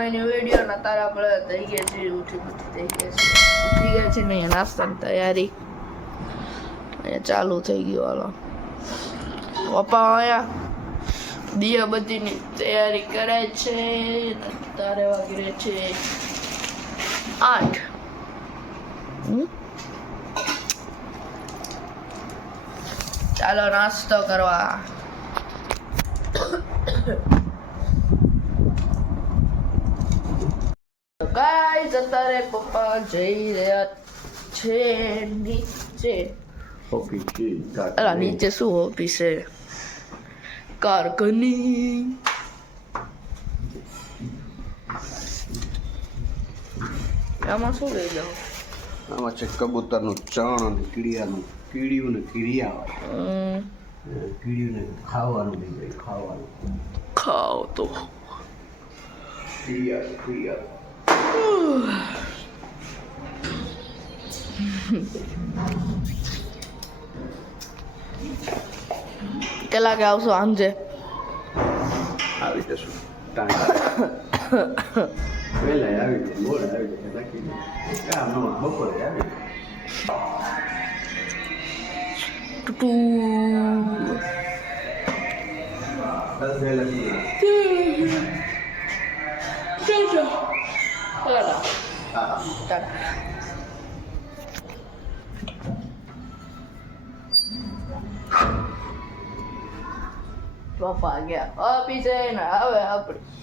સમયની વિડીયો ના તારા પર થઈ ગયા છે ઉઠી ગયા છે ને નાસ્તાની તૈયારી અહીંયા ચાલુ થઈ ગયું હાલો પપ્પા અહીંયા દીયાબત્તીની તૈયારી કરે છે તારે વાગી છે 8 ચાલો નાસ્તો કરવા ગાઈસ અત્યારે પપ્પા જઈ રહ્યા છે નીચે નીચે શું ઓફિસ છે કારખાની આમાં શું લઈ જાઓ આમાં છે કબૂતરનું ચણ અને કીડીયું ને કીડિયા કીડિયું ને ખાવાનું નહીં ભાઈ ખાવાનું ખાઓ તો કીડિયા કેટલા કે આવશો આમજે આવી જશું પહેલા આવી જાય મોડ આવી જાય બાકી કામ બપોરે આવી પપ્પા ગયા ઓફિસે ને હવે આપણે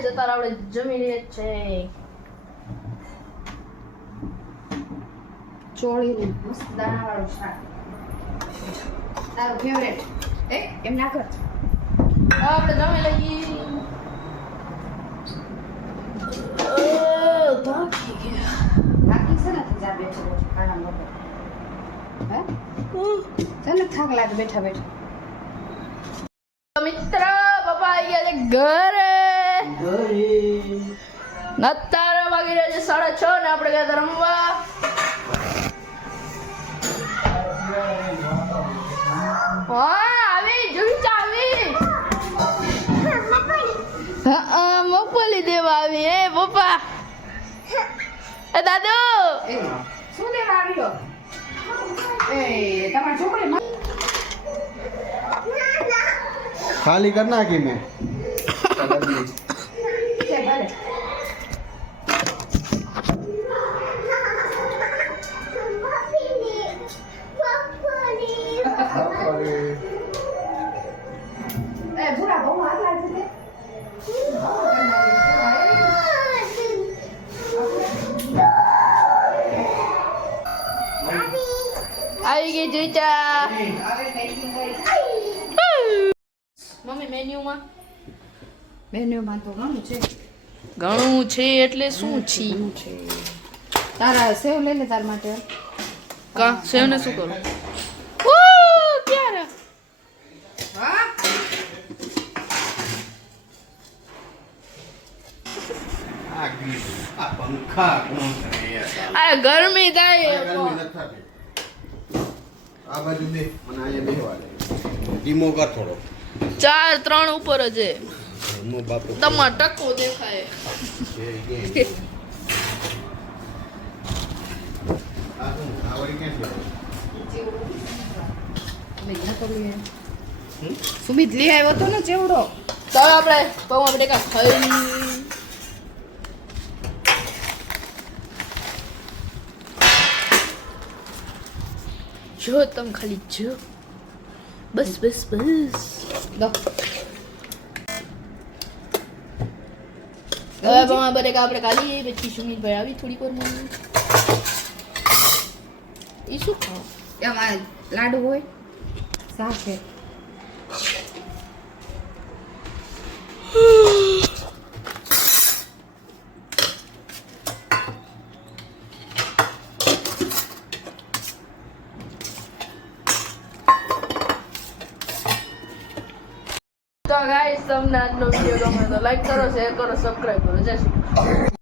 જતા આપણે જમીને છે ચોળી મસ્ત દાણાવાળું શાક તારું ફેવરેટ એમ ના કર આપણે જમી લઈએ થાકી ગયા બાકી છે ને જા બેઠો ખાના મગર હે તને થાક લાગે બેઠા બેઠા મિત્ર પપ્પા આવી ગયા છે ઘરે નતારે વાગી રહ્યા છે 6:30 ને આપણે ગયા રમવા આવી જોઈ આવી મગફળી દેવા આવી એ પપ્પા એ દાદુ શું લેવા આવ્યો તમારા છોકરી ખાલી કર નાખી મેં આવી ગઈ જોઈચા મમ્મી મેન્યુમાં તો ઘણું છે ઘણું છે એટલે શું છે તારા સેવ લઈ લે તાર માટે કા સેવ ને શું કરું ક્યારે આ ગરમી થાય આ બાજુ બે મને અહીંયા બેહવા દે ધીમો કર થોડો 4-3 ઉપર જ નો બાપુ તમાર ટકો દેખાય સુમિત લઈ આવ્યો તો ને ચેવડો તો આપણે પૌવા બટેકા ખાઈ જો તમે ખાલી જો બસ બસ બસ દો હવે પૌવા બટેકા આપણે ખાલી પછી સુમિતભાઈ આવી થોડીક વારમાં એ શું ખાવ એમાં લાડુ હોય શાક છે તો ગાઈસ તમને આજનો વિડીયો ગમે તો લાઈક કરો શેર કરો સબસ્ક્રાઇબ કરો જય શ્રી કૃષ્ણ